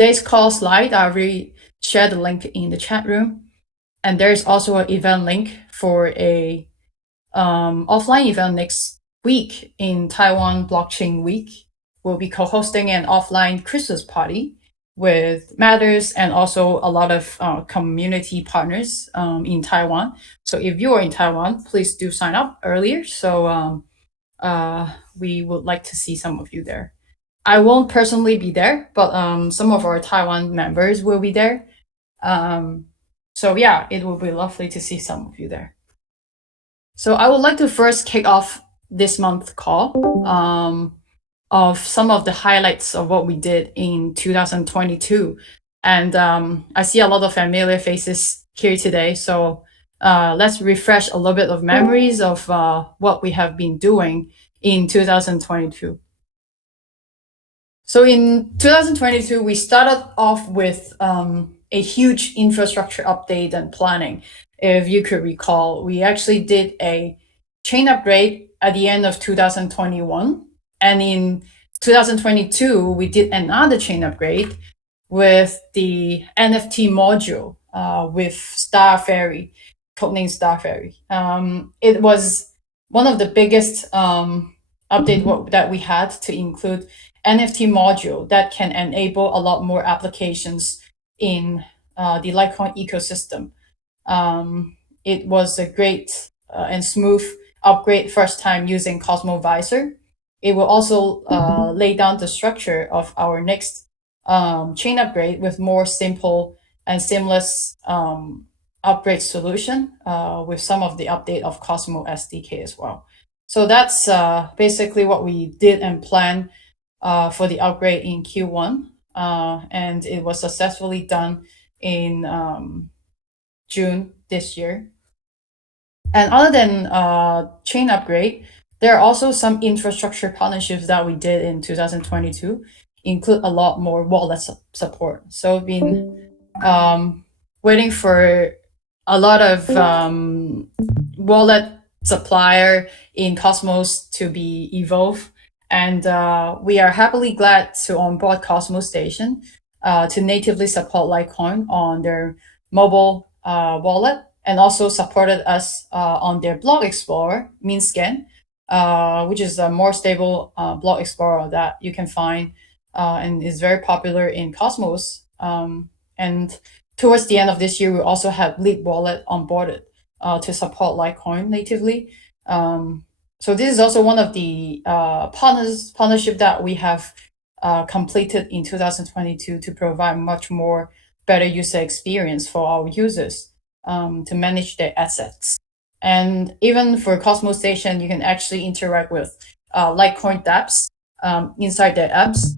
today's call slide, I already shared the link in the chat room. And there's also an event link for a offline event next week in Taiwan Blockchain Week. We'll be co-hosting an offline Christmas party with Matters and also a lot of community partners in Taiwan. So if you are in Taiwan, please do sign up earlier. So we would like to see some of you there. I won't personally be there, but some of our Taiwan members will be there. So yeah, it will be lovely to see some of you there. So I would like to first kick off this month's call of some of the highlights of what we did in 2022. And I see a lot of familiar faces here today. So let's refresh a little bit of memories of what we have been doing in 2022. So in 2022, we started off with a huge infrastructure update and planning. If you could recall, we actually did a chain upgrade at the end of 2021. And in 2022, we did another chain upgrade with the NFT module with Star Ferry, codename Star Ferry. It was one of the biggest update that we had to include NFT module that can enable a lot more applications in the LikeCoin ecosystem. It was a great and smooth upgrade first time using Cosmo Visor. It will also lay down the structure of our next chain upgrade with more simple and seamless upgrade solution with some of the update of Cosmo SDK as well. So that's basically what we did and planned for the upgrade in Q1. And it was successfully done in June this year. And other than chain upgrade, there are also some infrastructure partnerships that we did in 2022, include a lot more wallet support. So I've been waiting for a lot of wallet supplier in Cosmos to be evolved. And we are happily glad to onboard Cosmos Station to natively support LikeCoin on their mobile wallet, and also supported us on their block explorer, MinScan, which is a more stable block explorer that you can find and is very popular in Cosmos. And towards the end of this year, we also have Lead Wallet onboarded to support LikeCoin natively. So this is also one of the partnership that we have completed in 2022 to provide much more better user experience for our users to manage their assets. And even for Cosmos Station, you can actually interact with LikeCoin dApps inside their apps.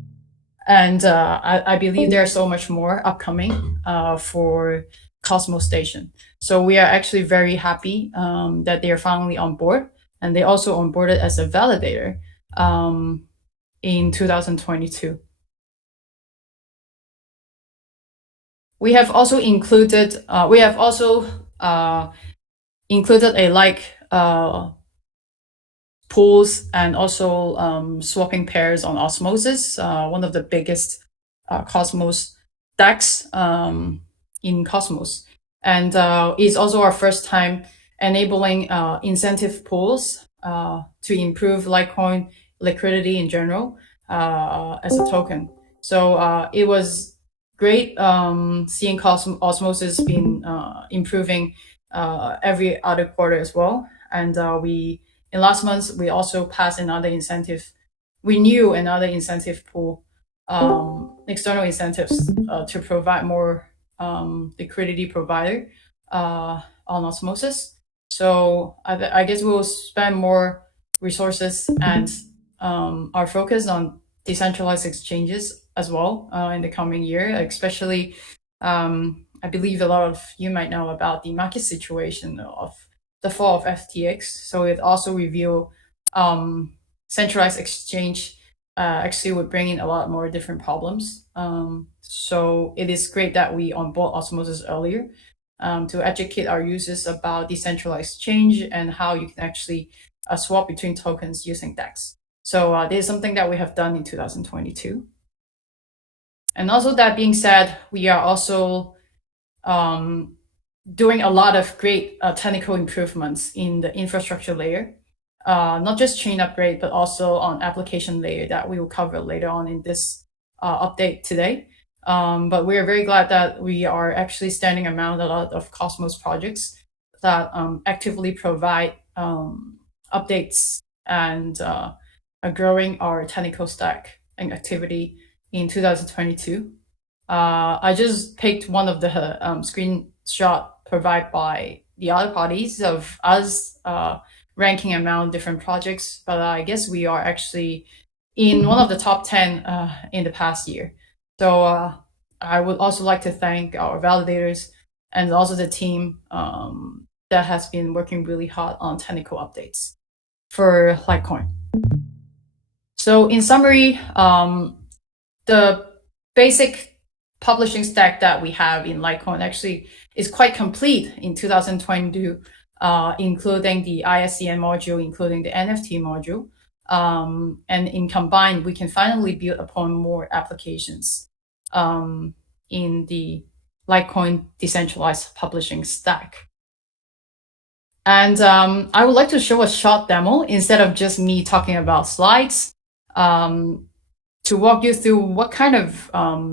And I believe there's so much more upcoming for Cosmos Station. So we are actually very happy that they are finally on board. And they also onboarded as a validator in 2022. We have also included a pools and also swapping pairs on Osmosis, one of the biggest Cosmos DEX in Cosmos. And it's also our first time enabling incentive pools to improve LikeCoin liquidity in general as a token. So it was great seeing Osmosis been improving every other quarter as well. And in last month, we also passed another incentive. We knew another incentive pool, external incentives to provide more liquidity provider on Osmosis. So I guess we will spend more resources and our focus on decentralized exchanges as well in the coming year, especially I believe a lot of you might know about the market situation of the fall of FTX. So it also revealed centralized exchange actually would bring in a lot more different problems. So it is great that we onboard Osmosis earlier to educate our users about decentralized exchange and how you can actually swap between tokens using DEX. So this is something that we have done in 2022. And also, that being said, we are also um, doing a lot of great technical improvements in the infrastructure layer, not just chain upgrade, but also on application layer that we will cover later on in this update today. But we are very glad that we are actually standing among a lot of Cosmos projects that actively provide updates and are growing our technical stack and activity in 2022. I just picked one of the screenshot provided by the other parties of us ranking among different projects, but I guess we are actually in one of the top 10 in the past year. So I would also like to thank our validators and also the team that has been working really hard on technical updates for LikeCoin. So in summary, the basic publishing stack that we have in LikeCoin actually is quite complete in 2022, including the ISCN module, including the NFT module. And in combined, we can finally build upon more applications in the LikeCoin decentralized publishing stack. And I would like to show a short demo instead of just me talking about slides. To walk you through what kind of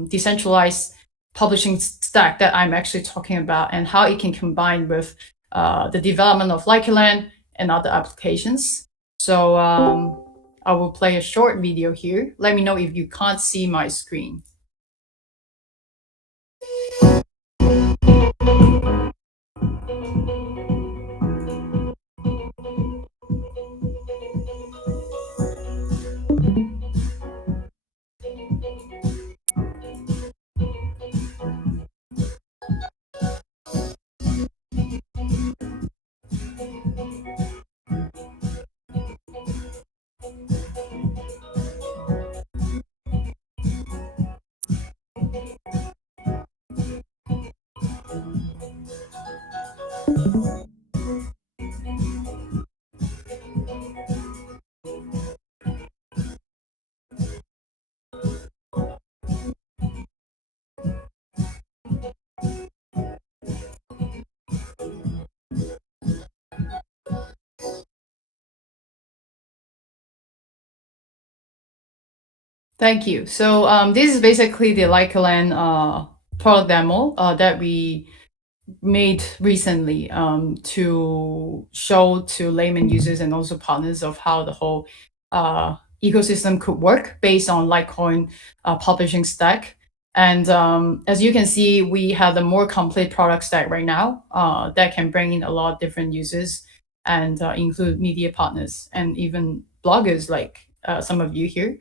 decentralized publishing stack that I'm actually talking about and how it can combine with the development of LikeCoin and other applications. So I will play a short video here. Let me know if you can't see my screen. Thank you. So this is basically the LikeCoin product demo that we made recently to show to layman users and also partners of how the whole ecosystem could work based on LikeCoin publishing stack. And as you can see, we have a more complete product stack right now that can bring in a lot of different users and include media partners and even bloggers like some of you here.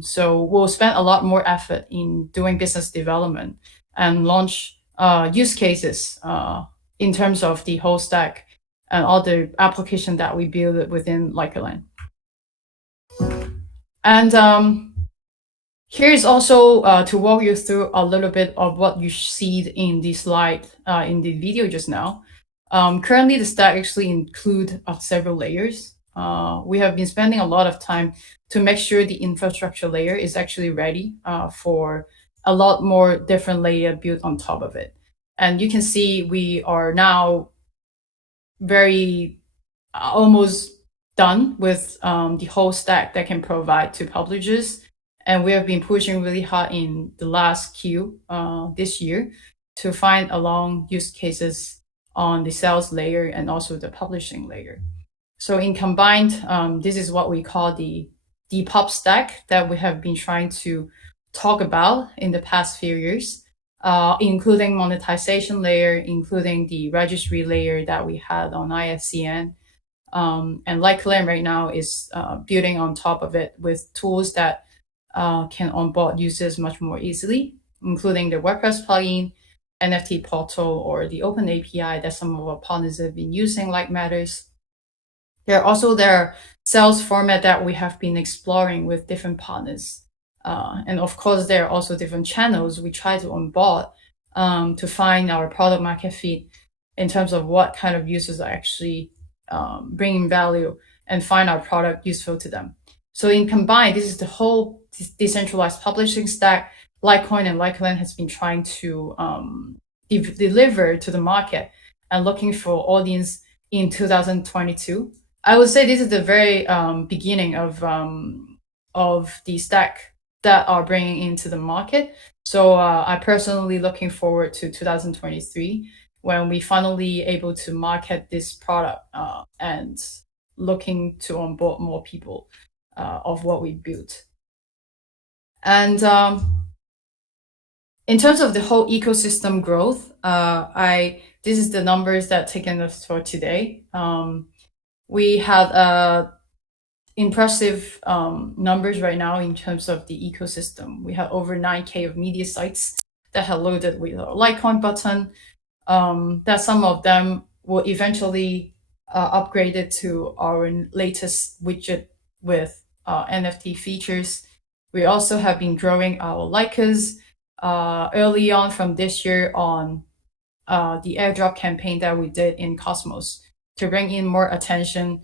So we'll spend a lot more effort in doing business development and launch use cases in terms of the whole stack and all the application that we build within LikeCoin. And here's also to walk you through a little bit of what you see in the slide in the video just now. Currently, the stack actually include several layers. We have been spending a lot of time to make sure the infrastructure layer is actually ready for a lot more different layer built on top of it. And you can see we are now very almost done with the whole stack that can provide to publishers. And we have been pushing really hard in the last Q this year to find along use cases on the sales layer and also the publishing layer. So in combined, this is what we call the pub stack that we have been trying to talk about in the past few years, including monetization layer, including the registry layer that we had on ISCN. And LikeCoin right now is building on top of it with tools that can onboard users much more easily, including the WordPress plugin, NFT portal, or the open API that some of our partners have been using, like Matters. There are also their sales format that we have been exploring with different partners. And of course, there are also different channels we try to onboard to find our product market fit in terms of what kind of users are actually bringing value and find our product useful to them. So in combined, this is the whole decentralized publishing stack LikeCoin and LikeLand has been trying to deliver to the market and looking for audience in 2022. I would say this is the very beginning of the stack that are bringing into the market. So I personally looking forward to 2023 when we finally able to market this product and looking to onboard more people of what we built. And in terms of the whole ecosystem growth, I this is the numbers that taken us for today. We had impressive numbers right now in terms of the ecosystem. We have over 9K of media sites that have loaded with our LikeCoin button. That some of them will eventually upgrade it to our latest widget with NFT features. We also have been growing our likers early on from this year on the airdrop campaign that we did in Cosmos to bring in more attention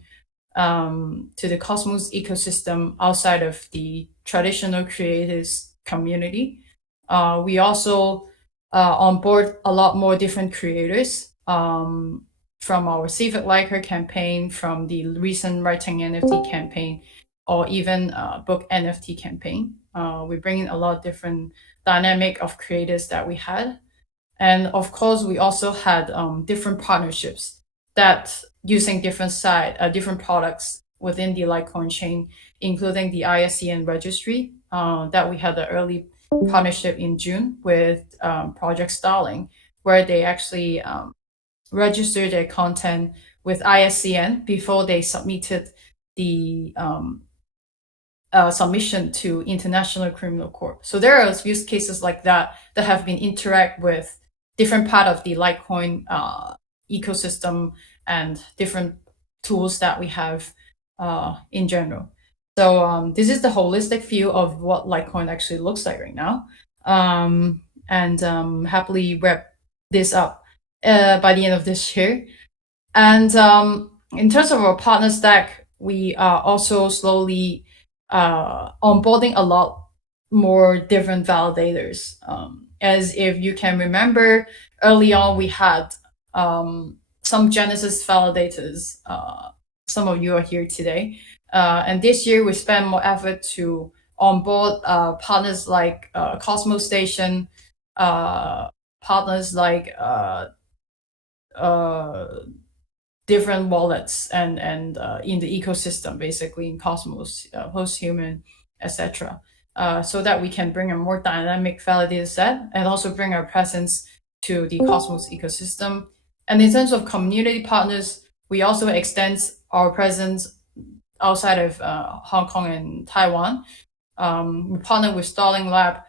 to the Cosmos ecosystem outside of the traditional creators community. We also onboard a lot more different creators from our Civic Liker campaign, from the recent Writing NFT campaign, or even book NFT campaign. We bring in a lot of different dynamic of creators that we had. And of course, we also had different partnerships that using different products within the Litecoin chain, including the ISCN registry that we had an early partnership in June with Project Starling, where they actually registered their content with ISCN before they submitted the submission to International Criminal Court. So there are use cases like that that have been interact with different part of the Litecoin ecosystem and different tools that we have in general. So this is the holistic view of what Litecoin actually looks like right now. And happily wrap this up by the end of this year. And in terms of our partner stack, we are also slowly onboarding a lot more different validators. As if you can remember, early on we had some Genesis validators. Some of you are here today. And this year we spend more effort to onboard partners like Cosmos Station, partners like different wallets and in the ecosystem, basically in Cosmos, Posthuman, etc. So that we can bring a more dynamic validator set and also bring our presence to the Cosmos ecosystem. And in terms of community partners, we also extend our presence outside of Hong Kong and Taiwan. We partner with Starling Lab.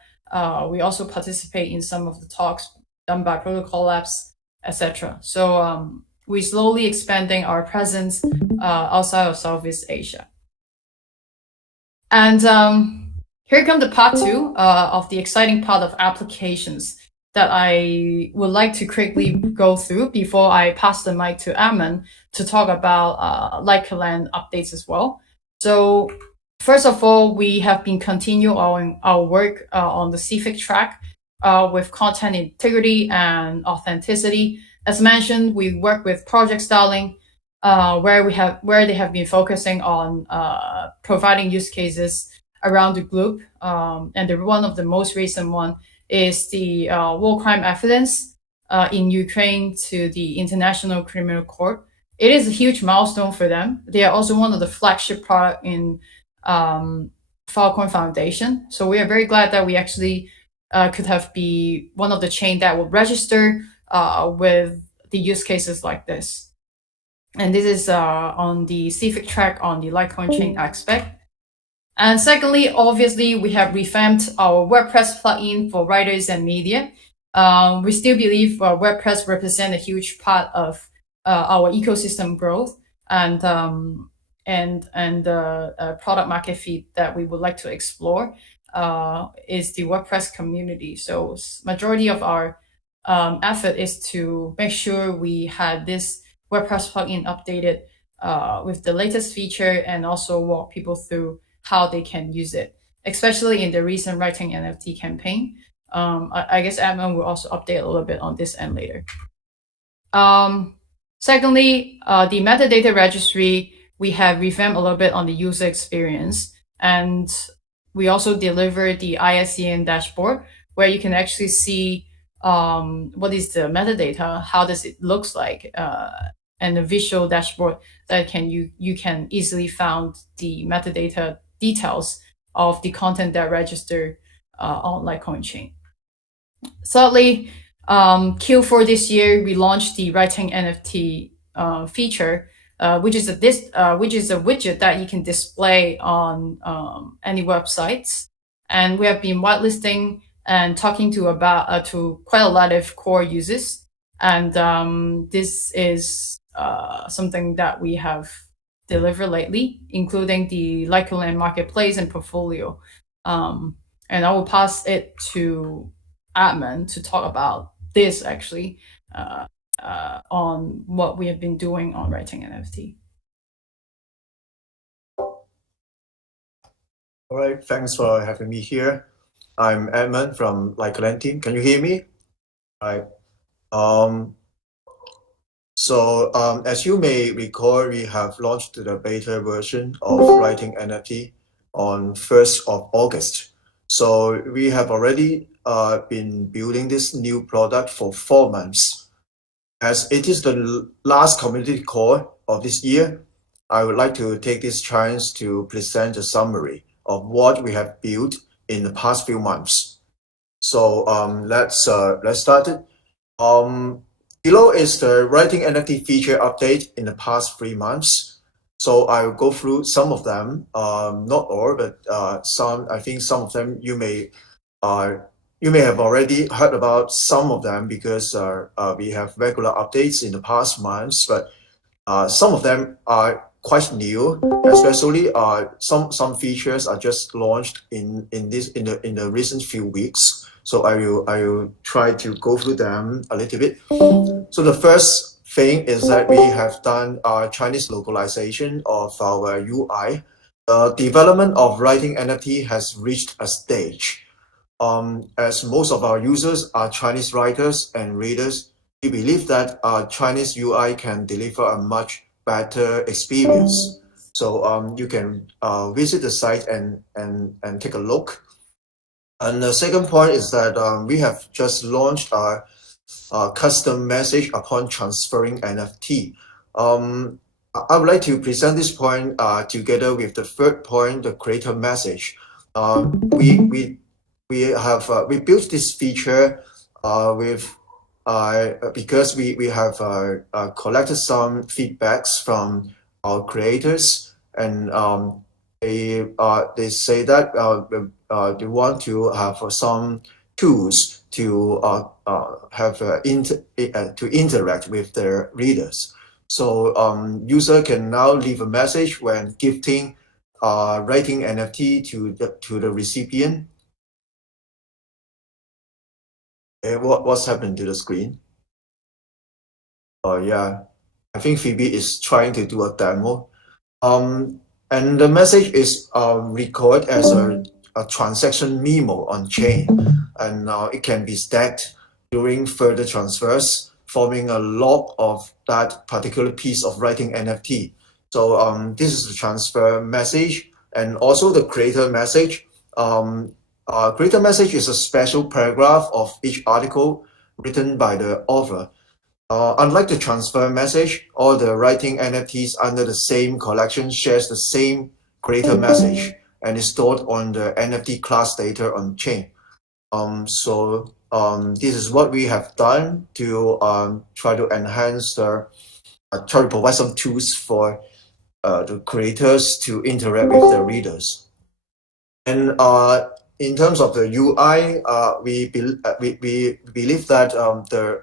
We also participate in some of the talks done by Protocol Labs, etc. So we're slowly expanding our presence outside of Southeast Asia. And here comes the part two of the exciting part of applications that I would like to quickly go through before I pass the mic to Ammon to talk about LikeLand updates as well. So first of all, we have been continuing our work on the Civic track with content integrity and authenticity. As mentioned, we work with Project Starling, where they have been focusing on providing use cases around the globe. And one of the most recent one is the war crime evidence in Ukraine to the International Criminal Court. It is a huge milestone for them. They are also one of the flagship product in Filecoin Foundation. So we are very glad that we actually could have be one of the chain that will register with the use cases like this. And this is on the Civic track on the LikeCoin chain aspect. And secondly, obviously, we have revamped our WordPress plugin for writers and media. We still believe WordPress represents a huge part of our ecosystem growth and product market fit that we would like to explore is the WordPress community. So majority of our effort is to make sure we had this WordPress plugin updated with the latest feature and also walk people through how they can use it. especially in the recent writing NFT campaign. I guess Edmund will also update a little bit on this end later. Secondly, the metadata registry, we have revamped a little bit on the user experience, and we also deliver the ISCN dashboard where you can actually see what is the metadata, how does it looks like, and a visual dashboard that you can easily found the metadata details of the content that registered on LikeCoin chain. Thirdly, Q4 this year, we launched the writing NFT feature, which is a widget that you can display on any websites. And we have been whitelisting and talking to quite a lot of core users. And this is something that we have delivered lately, including the LikeCoin marketplace and portfolio. And I will pass it to Admin to talk about this actually on what we have been doing on writing NFT. All right, thanks for having me here. I'm Edmund from LikeCoin team. Can you hear me? All right. As you may recall, we have launched the beta version of writing NFT on 1st of August. So we have already been building this new product for 4 months. As it is the last community call of this year, I would like to take this chance to present a summary of what we have built in the past few months. So let's start it. Below is the writing NFT feature update in the past 3 months. So I will go through some of them, not all, but some. I think some of them you may have already heard about some of them because we have regular updates in the past months. But some of them are quite new, especially some features are just launched in the recent few weeks. So I will try to go through them a little bit. So the first thing is that we have done our Chinese localization of our UI. The development of writing NFT has reached a stage. As most of our users are Chinese writers and readers, we believe that Chinese UI can deliver a much better experience. So you can visit the site and take a look. And the second point is that we have just launched our custom message upon transferring NFT. I would like to present this point together with the third point, the creator message. We built this feature because we have collected some feedbacks from our creators, and they say that they want to have some tools to to interact with their readers. So user can now leave a message when gifting writing NFT to the recipient. What's happened to the screen? Oh yeah, I think Phoebe is trying to do a demo. And the message is recorded as a transaction memo on chain, and it can be stacked during further transfers, forming a log of that particular piece of writing NFT. So this is the transfer message, and also the creator message. Creator message is a special paragraph of each article written by the author. Unlike the transfer message, all the writing NFTs under the same collection shares the same creator message and is stored on the NFT class data on chain. This is what we have done to try to enhance try to provide some tools for the creators to interact with their readers. And in terms of the UI, we believe that the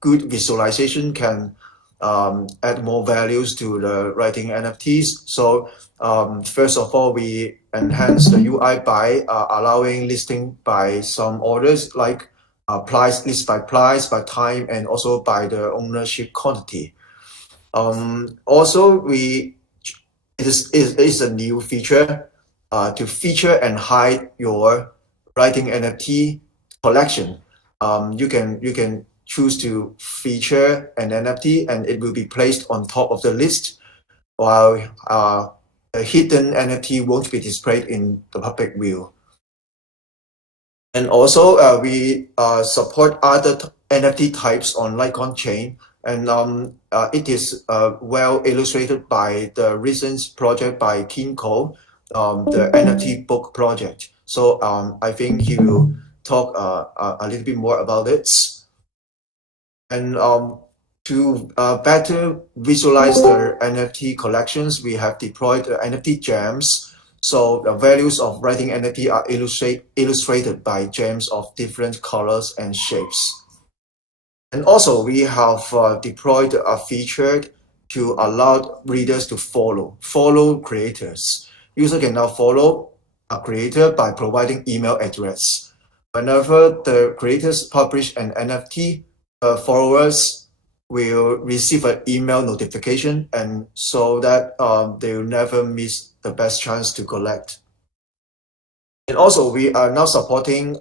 good visualization can add more values to the writing NFTs. So first of all, we enhance the UI by allowing listing by some orders, like price, list by price, by time, and also by the ownership quantity. Also, it is a new feature. to feature and hide your writing NFT collection. You can choose to feature an NFT and it will be placed on top of the list, while a hidden NFT won't be displayed in the public view. And also, we support other NFT types on LikeCoin chain, and it is well illustrated by the recent project by Kinko, the NFT book project. So I think he will talk a little bit more about it. And to better visualize the NFT collections, we have deployed NFT gems. So the values of writing NFT are illustrated by gems of different colors and shapes. And also, we have deployed a feature to allow readers to follow creators. User can now follow a creator by providing email address. Whenever the creators publish an NFT, followers will receive an email notification, and so that they will never miss the best chance to collect. And also, we are now supporting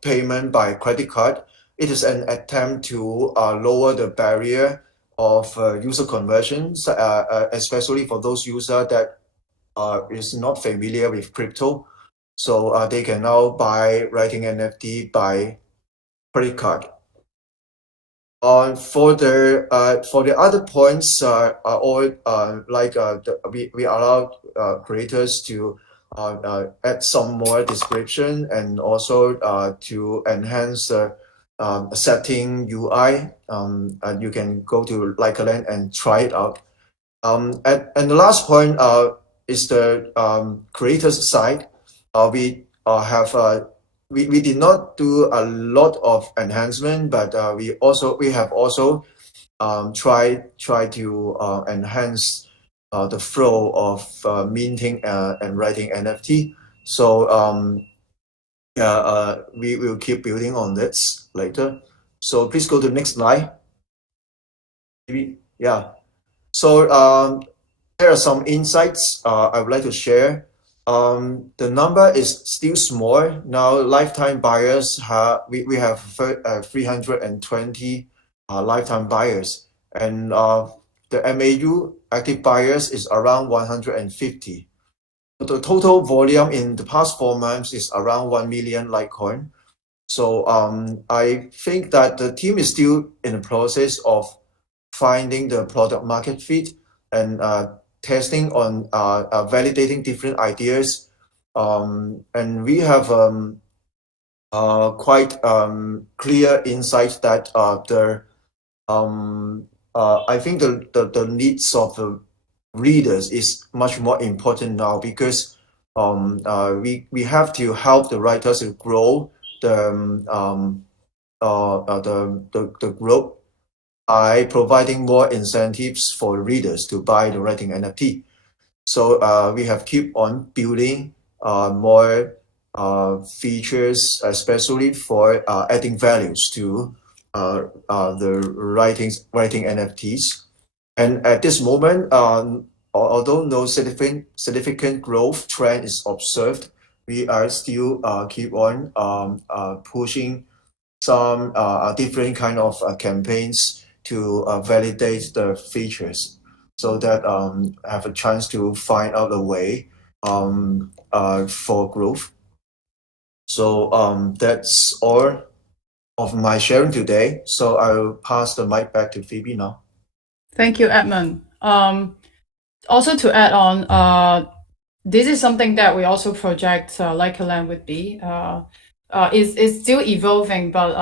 payment by credit card. It is an attempt to lower the barrier of user conversions, especially for those users that is not familiar with crypto. So they can now buy writing NFT by credit card. For the other points, are all we allow creators to add some more description, and also to enhance the setting UI. You can go to LikeCoin and try it out. And the last point is the creators side. We did not do a lot of enhancement, but we have also try to enhance the flow of minting and writing NFT. So we will keep building on this later. So please go to the next slide. Yeah. So there are some insights I would like to share. The number is still small. Now, lifetime buyers, we have 320 lifetime buyers. And the MAU, active buyers, is around 150. The total volume in the past 4 months is around 1 million Litecoin. So I think that the team is still in the process of finding the product market fit and testing on validating different ideas. And we have quite clear insights that I think the needs of the readers is much more important now, because we have to help the writers to grow the group by providing more incentives for readers to buy the writing NFT. So we have keep on building more features, especially for adding values to the writing NFTs. And at this moment, although no significant growth trend is observed, we are still keep on pushing some different kind of campaigns to validate the features, so that have a chance to find out a way for growth. So that's all of my sharing today. So I'll pass the mic back to Phoebe now. Thank you, Edmund. Also to add on, this is something that we also project LikeCoin would be. Is still evolving, but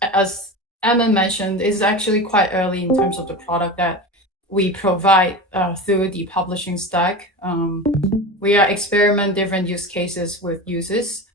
as Edmund mentioned, it's actually quite early in terms of the product that we provide through the publishing stack. We are experimenting different use cases with users,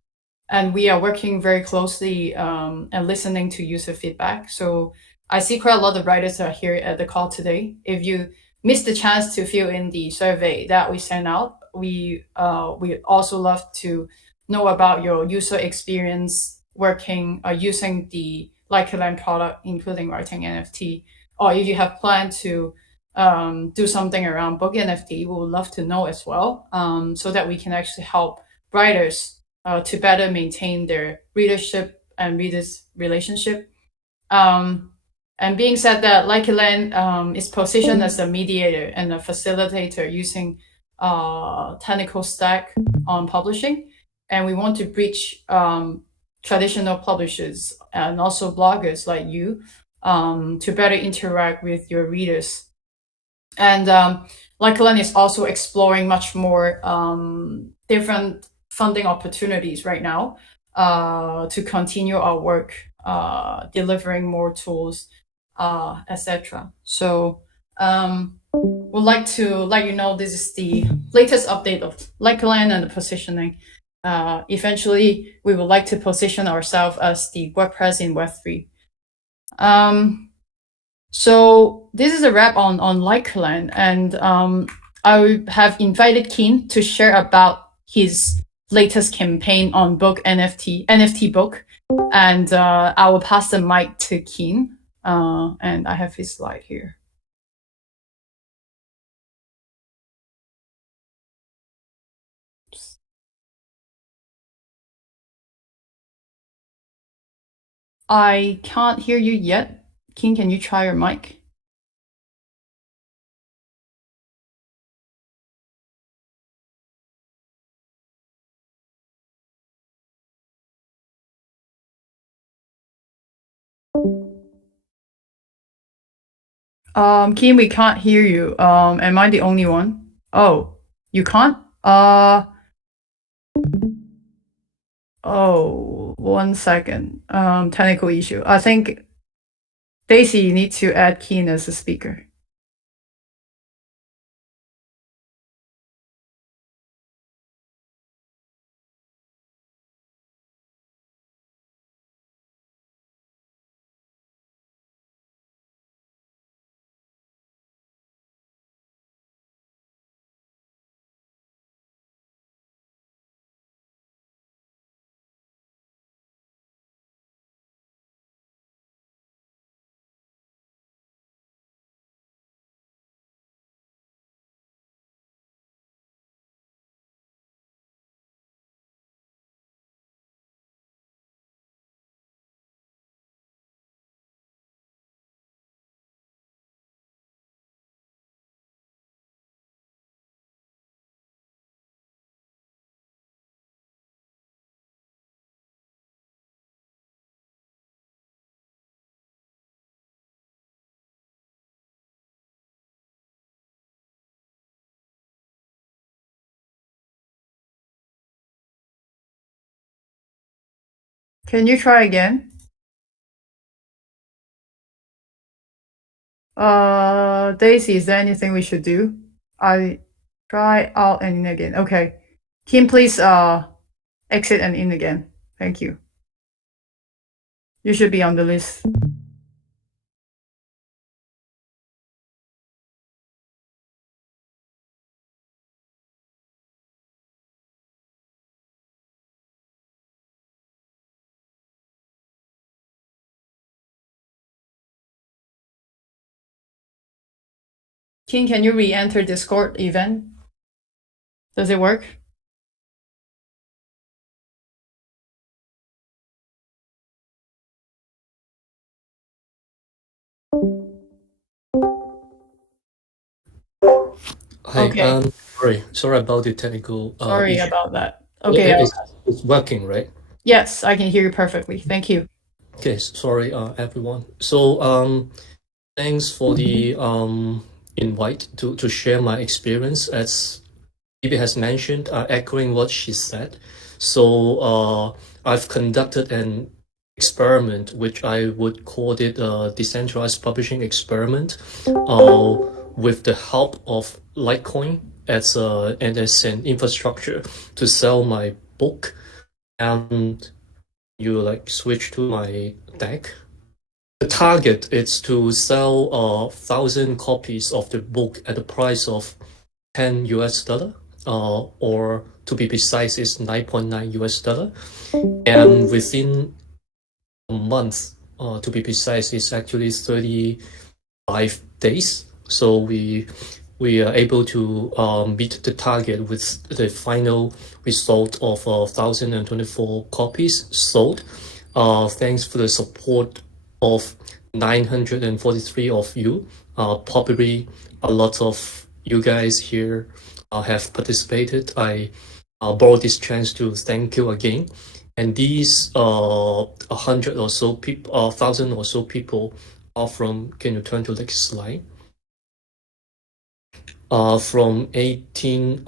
and we are working very closely and listening to user feedback. So I see quite a lot of writers are here at the call today. If you missed the chance to fill in the survey that we sent out, we also love to know about your user experience working using the LikeCoin product, including writing NFT, or if you have planned to do something around book NFT, we would love to know as well, so that we can actually help writers to better maintain their readership and readers relationship. Um, and being said that, LikeCoin is positioned as a mediator and a facilitator using technical stack on publishing, and we want to bridge traditional publishers and also bloggers like you to better interact with your readers. And LikeCoin is also exploring much more different funding opportunities right now to continue our work, delivering more tools, etc. So we'd like to let you know this is the latest update of LikeCoin and the positioning. Eventually, we would like to position ourselves as the WordPress in Web3. So this is a wrap on LikeCoin, and I have invited Keen to share about his latest campaign on book NFT book, and I will pass the mic to Keen, and I have his slide here. I can't hear you yet. Keen, can you try your mic? Keen, we can't hear you. Am I the only one? Oh, you can't? Oh, 1 second. Technical issue. I think Daisy, you need to add Keen as a speaker. Can you try again? Daisy, is there anything we should do? I try out and in again. Okay. Keen, please exit and in again. Thank you. You should be on the list. Keen, can you re-enter Discord event? Does it work? Hi, Okay. sorry about the technical Sorry issue. about that. Okay. It's working, right? Yes, I can hear you perfectly. Thank you. Okay, sorry, everyone. So, thanks for the invite to share my experience. As Phoebe has mentioned, echoing what she said. So, I've conducted an experiment, which I would call it a decentralized publishing experiment, with the help of LikeCoin as an infrastructure to sell my book. And you like switch to my deck. The target is to sell 1,000 copies of the book at the price of $10, or to be precise, is 9.9 US dollar. And within a month, to be precise, is actually 35 days. So we are able to meet the target with the final result of 1,024 copies sold. Thanks for the support of 943 of you. Probably a lot of you guys here have participated. I borrow this chance to thank you again. And these 100 or so people, 1,000 or so people are from, can you turn to the next slide? From 18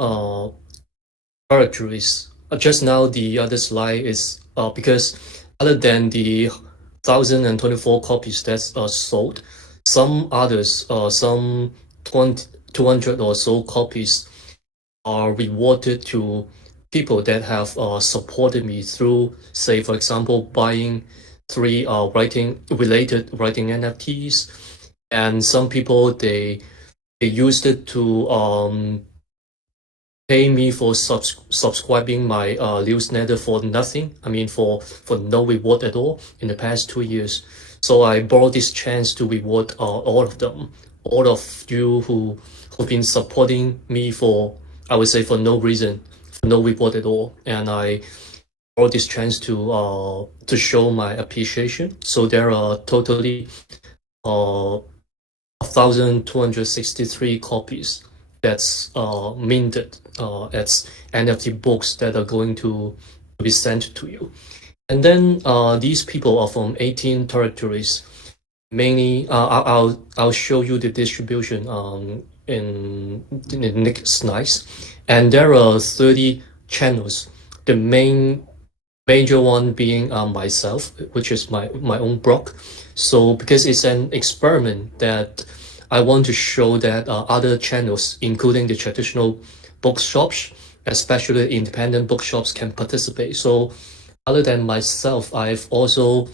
territories. Just now, the other slide is because other than the 1,024 copies that's sold, some others, some 200 or so copies are rewarded to people that have supported me through, say, for example, buying 3 related writing NFTs, and some people they used it to pay me for subscribing my newsletter for nothing. I mean, for no reward at all in the past 2 years. So I borrowed this chance to reward all of them, all of you who've been supporting me for, I would say, for no reason, for no reward at all. And I borrowed this chance to show my appreciation. So there are totally 1,263 copies that's minted as NFT books that are going to be sent to you. And then these people are from 18 territories. Mainly, I'll show you the distribution in the next slides. And there are 30 channels. The major one being myself, which is my own blog. So because it's an experiment that I want to show that other channels, including the traditional bookshops, especially independent bookshops, can participate. So other than myself, I've also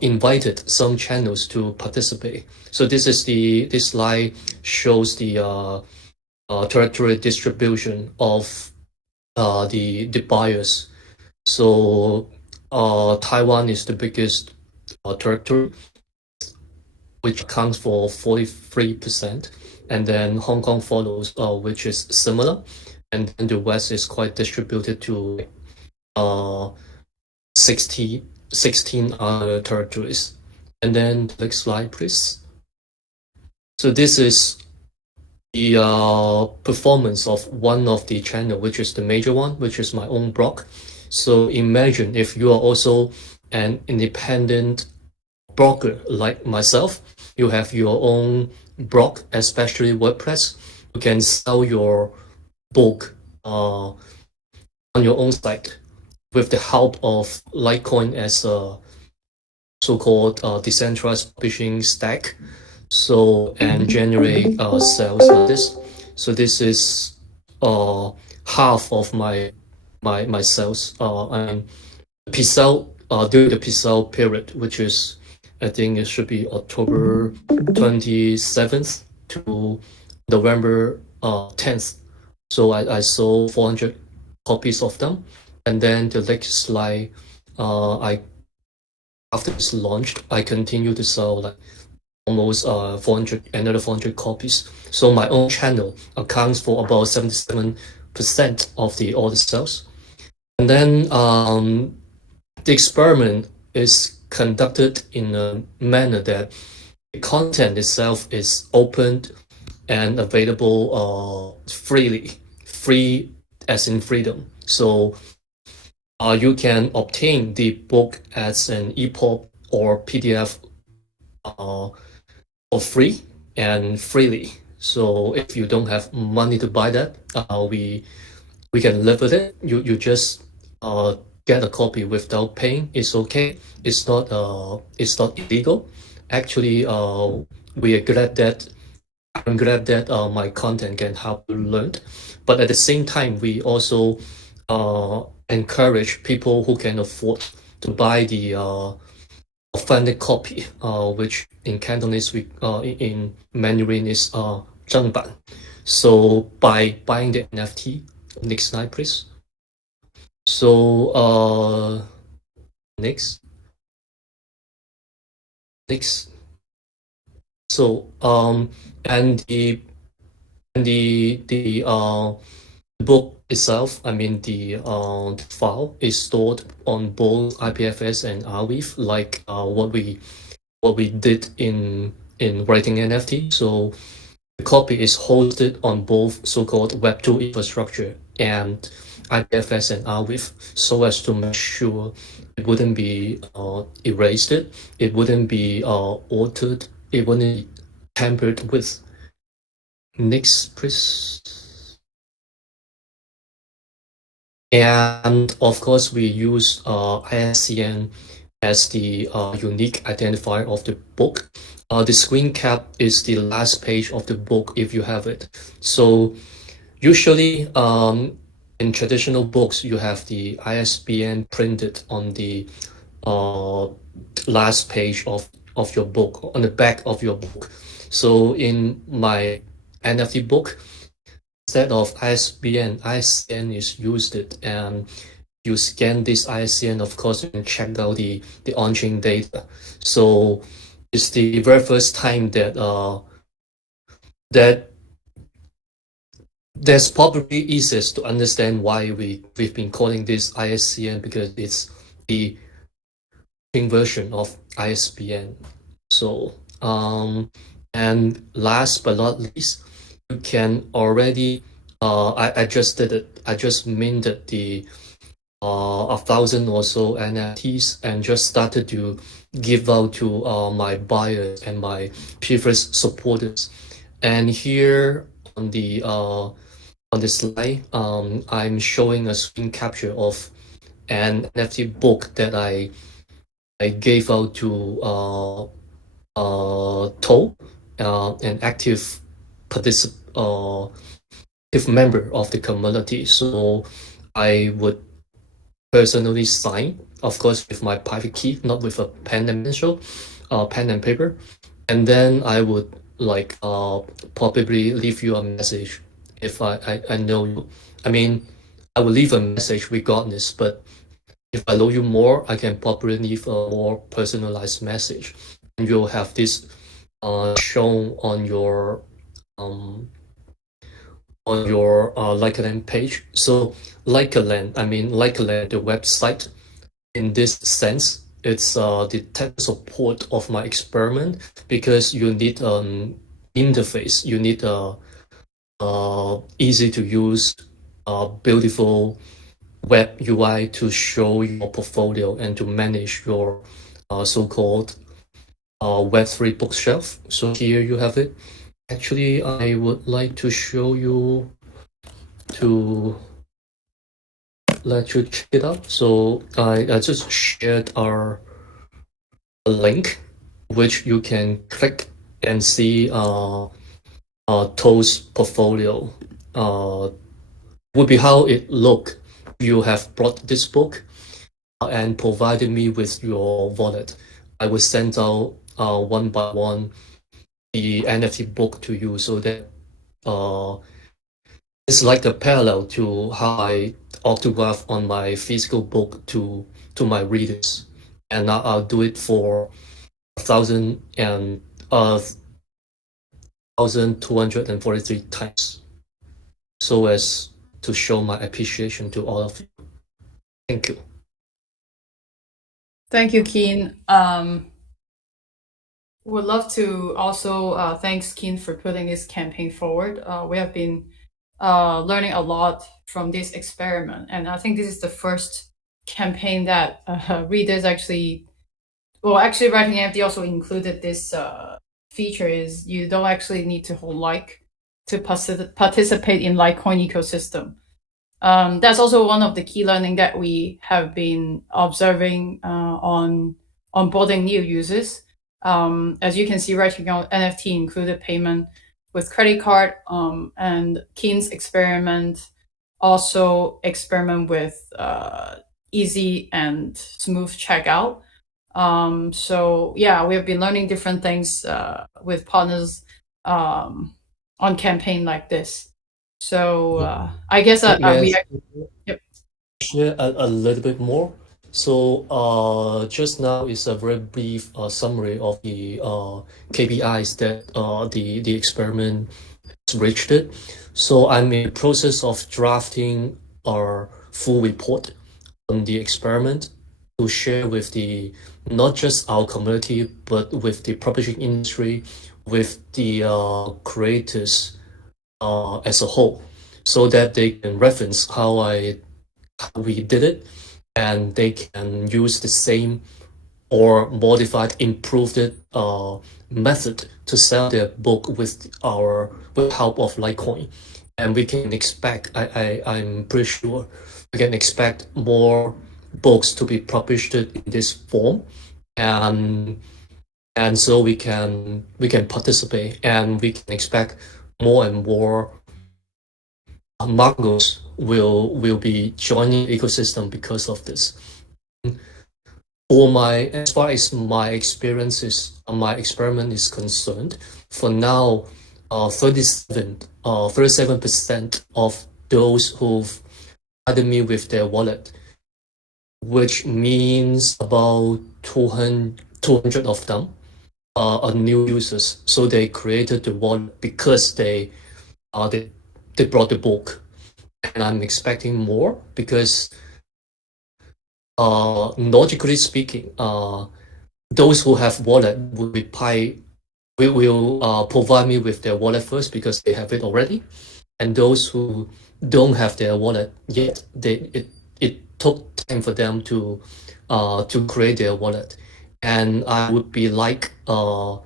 invited some channels to participate. So this slide shows the territory distribution of the buyers. So Taiwan is the biggest territory, which accounts for 43%, and then Hong Kong follows, which is similar, and then the West is quite distributed to 16 other territories. And then the next slide, please. So this is the performance of one of the channel, which is the major one, which is my own blog. So imagine if you are also an independent blogger like myself, you have your own blog, especially WordPress. You can sell your book on your own site with the help of LikeCoin as a so-called decentralized publishing stack. So and generate sales like this. So this is half of my sales. I mean, pre-sale during the pre-sale period, which is, I think it should be October 27th to November 10th. So I sold 400 copies of them, and then the next slide, I after it's launched, I continue to sell like almost 400 copies. So my own channel accounts for about 77% of the all the sales. And then the experiment is conducted in a manner that the content itself is opened and available freely, free as in freedom. So you can obtain the book as an EPUB or PDF for free and freely. So if you don't have money to buy that, we can live with it. You just get a copy without paying. It's okay. It's not illegal. Actually, we are glad that I'm glad that my content can help you learn. But at the same time, we also encourage people who can afford to buy the authentic copy, which in Cantonese, in Mandarin is 正版. So by buying the NFT, next slide, please. So next. So and the book itself, I mean the file is stored on both IPFS and Arweave, like what we did in writing NFT. So the copy is hosted on both so-called Web2 infrastructure and IPFS and Arweave, so as to make sure it wouldn't be erased, it wouldn't be altered, it wouldn't be tampered with. Next, please. And of course, we use ISCN as the unique identifier of the book. The screen cap is the last page of the book if you have it. So usually in traditional books, you have the ISBN printed on the last page of your book, on the back of your book. So in my NFT book, instead of ISBN, ISCN is used, and you scan this ISCN, of course, you can check out the on-chain data. So it's the very first time that that that's probably easiest to understand why we've been calling this ISCN, because it's the version of ISBN. So and last but not least, you can already I just did it. I just minted the 1,000 or so NFTs and just started to give out to my buyers and my previous supporters. And here on the slide, I'm showing a screen capture of an NFT book that I gave out to Toe, an active active member of the community. So I would personally sign, of course, with my private key, not with a pen and pencil, pen and paper. And then I would probably leave you a message if I know you. I mean, I will leave a message regardless, but if I know you more, I can probably leave a more personalized message, and you'll have this shown on your LikeCoin page. So LikeCoin, the website, in this sense, it's the tech support of my experiment, because you need an interface, you need a easy to use, beautiful web UI to show your portfolio and to manage your so-called Web3 bookshelf. So here you have it. Actually, I would like to show you to let you check it out. So I just shared our link, which you can click and see Toast portfolio. Would be how it look. You have brought this book and provided me with your wallet. I will send out one by one the NFT book to you, so that it's like a parallel to how I autograph on my physical book to my readers, and I'll do it for 1,243 times, so as to show my appreciation to all of you. Thank you. Thank you, Keen. Would love to also thanks Keen for putting this campaign forward. We have been learning a lot from this experiment, and I think this is the first campaign that readers actually writing NFT also included this feature, is you don't actually need to hold like to participate in LikeCoin ecosystem. That's also one of the key learning that we have been observing on onboarding new users. As you can see right here, NFT included payment with credit card, and Keen's experiment also experiment with easy and smooth checkout. So yeah, we have been learning different things with partners on campaign like this. So I guess we share a little bit more. So just now is a very brief summary of the KPIs that the experiment has reached it. So I'm in the process of drafting our full report on the experiment to share with the not just our community but with the publishing industry, with the creators as a whole, so that they can reference how we did it, and they can use the same or modified, improved method to sell their book with help of LikeCoin. And we can expect, I'm pretty sure, we can expect more books to be published in this form, and so we can participate, and we can expect more and more marketers will be joining the ecosystem because of this. As far as my experiment is concerned, for now, 37% of those who've added me with their wallet, which means about 200 of them are new users. So they created the wallet because they brought the book, and I'm expecting more because logically speaking, those who have wallet will provide me with their wallet first because they have it already, and those who don't have their wallet yet, it took time for them to create their wallet, and I would be like 1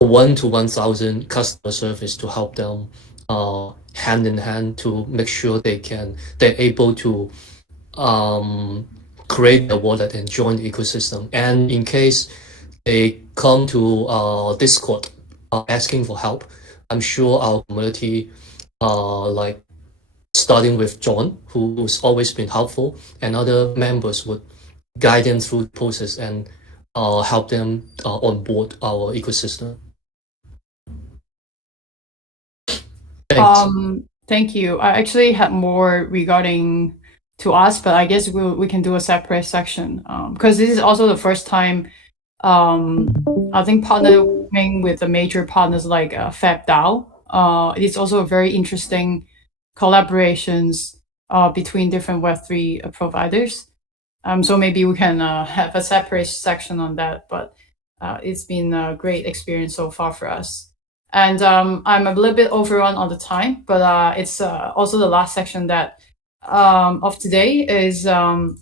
to 1,000 customer service to help them hand in hand to make sure they're able to create a wallet and join the ecosystem. And in case they come to Discord asking for help, I'm sure our community, like starting with John, who's always been helpful, and other members would guide them through the process and help them onboard our ecosystem. Thanks. Thank you. I actually had more regarding to us, but I guess we can do a separate section because this is also the first time I think partnering with the major partners like FabDAO. It is also a very interesting collaborations between different Web3 providers. So maybe we can have a separate section on that, but it's been a great experience so far for us. And I'm a little bit overrun on the time, but it's also the last section that of today is some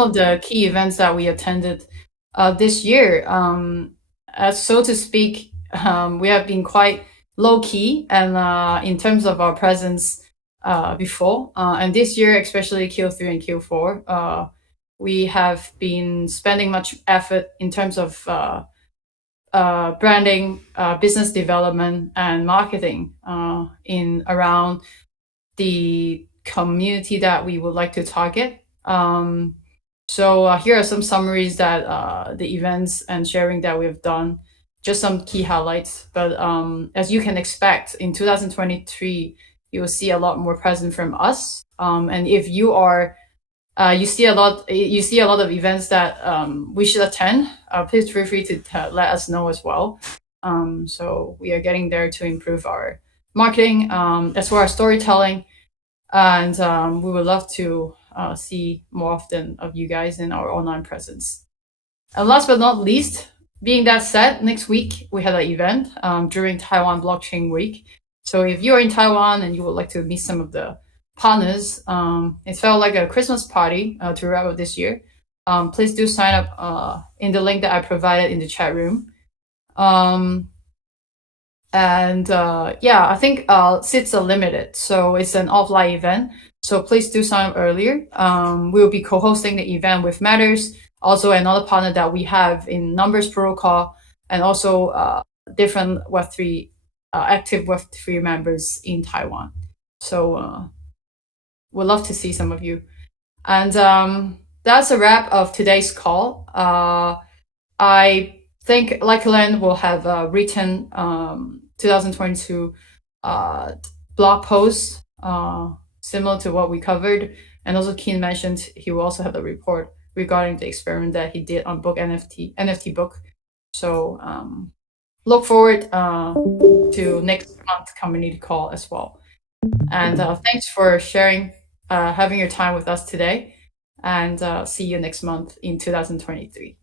of the key events that we attended this year. As so to speak, we have been quite low key and in terms of our presence before. And this year, especially Q3 and Q4, we have been spending much effort in terms of branding, business development, and marketing in around the community that we would like to target. So here are some summaries that the events and sharing that we've done, just some key highlights. But as you can expect, in 2023, you will see a lot more present from us. And if you are you see a lot of events that we should attend. Please feel free to let us know as well. So we are getting there to improve our marketing as well as storytelling, and we would love to see more often of you guys in our online presence. And last but not least, being that said, next week we had an event during Taiwan Blockchain Week. So if you're in Taiwan and you would like to meet some of the partners, it felt like a Christmas party to wrap up this year. Please do sign up in the link that I provided in the chat room. Yeah, I think seats are limited, so it's an offline event. So please do sign up earlier. We'll be co-hosting the event with Matters, also another partner that we have in Numbers Protocol, and also different Web3 active Web3 members in Taiwan. So we'd love to see some of you. And that's a wrap of today's call. I think LikeCoin will have a written 2022 blog post similar to what we covered, And also Keen mentioned he will also have a report regarding the experiment that he did on book NFT book. So look forward to next month community call as well. And thanks for sharing, having your time with us today. And see you next month in 2023.